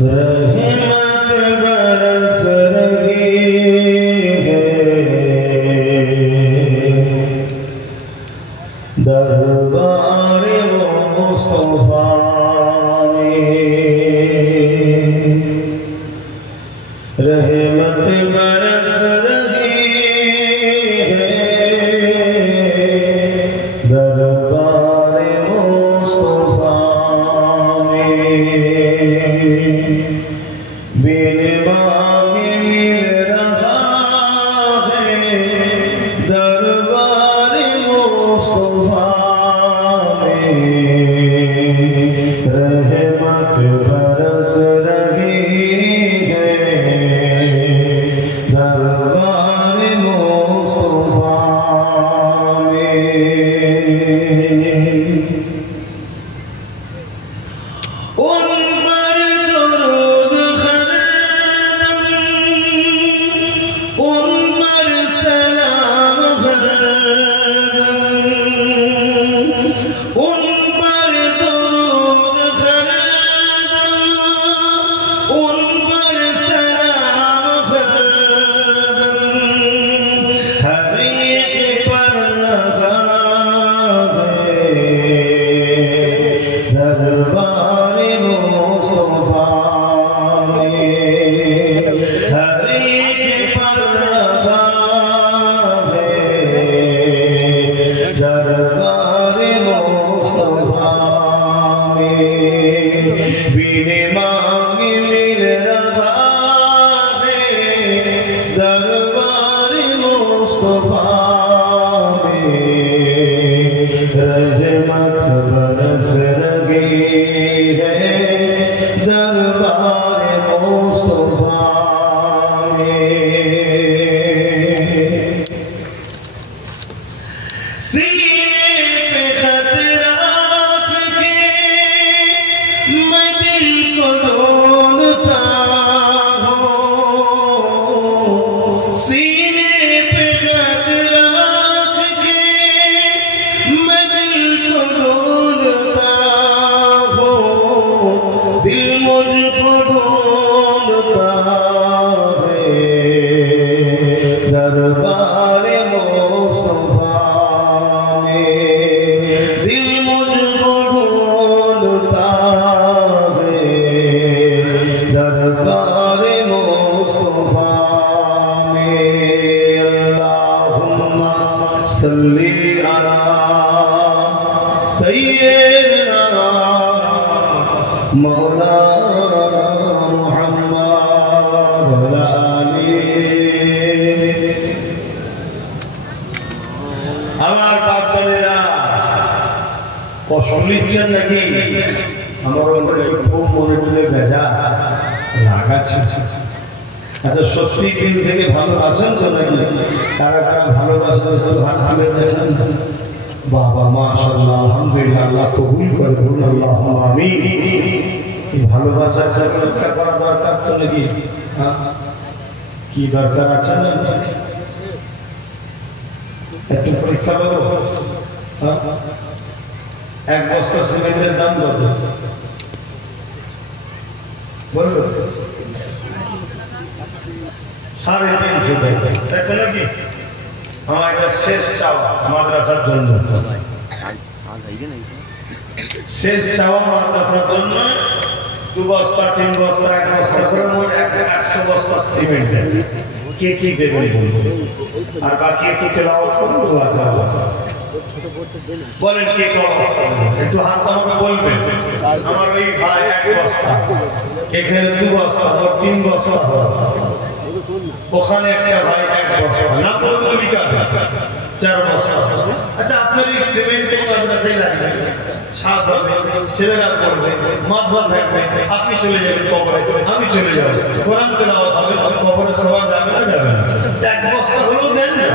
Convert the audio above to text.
रहमत बरस रही है दरबार मुस्तफा में, रहमत बरस रही है दरबार मुस्तफा में, बिन मांगे मिल रहा है दरबार मुस्तफा में, रहमत बरस रही है दरबार मुस्तफा में। उन पर दुरूद हरदम, उन पर सलाम हरदम, उन पर दुरूद हरदम, उन पर सलाम हरदम, हर एक पर रहा है दरबार मुस्तफा में, हर एक पर रहा है दरबार मुस्तफा में, बिन मांगे मिल रहा है दरबार मुस्तफा में, रहमत बरस रही है दरबार मुस्तफा में। सीने पे खत रख के मैं दिल को ढूंढता हूँ, सीने पे खत रख के मैं दिल को ढूंढता हूँ, दिल मुझको ढूंढता है दरबार मुस्तफा में, दिल मुझको ढूंढता है दरबार मुस्तफा में। अल्लाहुम्मा सल्ली अला सय्यिदना मौलाना मुहम्मद व आलिहि। আমার বাপদাদেরা কষ্ট নিচ্ছেন নাকি? আমার উপরে খুব মনে টনে ভেজা লাগাচ্ছে। আচ্ছা, সত্যি দিল থেকে ভালোবাসেন তো নাকি? কারা কারা ভালোবাসেন তো হাত তুলে দেখেন। বাবা মাশাআল্লাহ, আলহামদুলিল্লাহ, আল্লাহ কবুল করে, বলুন আল্লাহুম্মা আমিন। এই ভালোবাসাটা পরীক্ষা করা দরকার তো নাকি? কি দরকার আছে না? একটু পরীক্ষা করো। এক বস্তা সিমেন্টের দাম কত বললো? 350 টাকা, তাই তো নাকি? আমার এটা শেষ চাওয়া মাদ্রাসার জন্য, শেষ চাওয়া মাদ্রাসার জন্য 2 বস্তা 3 বস্তা 1 বস্তা করে মোট 100 বস্তা সিমেন্ট দেবে। কে কি দেবে বলবো, আর বাকি একটু তেলাওয়াত করবো। আচ্ছা বলেন কে একটু হাত আমাকে বলবেন। আমার ওই ভাই 1 বস্তা, এখানে 2 বস্তা, 3 বস্তা, ওখানে একটা ভাই 1 বস্তা, না বলতে বিকার 4 বস্তা। আচ্ছা, আপনার এই সিমেন্ট মাদ্রাসায় লাগবে, ছাদ হবে, ছেলেরা পড়বে, মাদ্রাসা থাকবে, আপনি চলে যাবেন কবরে, আমি চলে যাব, কোরআন তেলাওয়াত হবে, কবরে সবাই যাবে না? যাবে না। 1 বস্তা হলেও দেন না।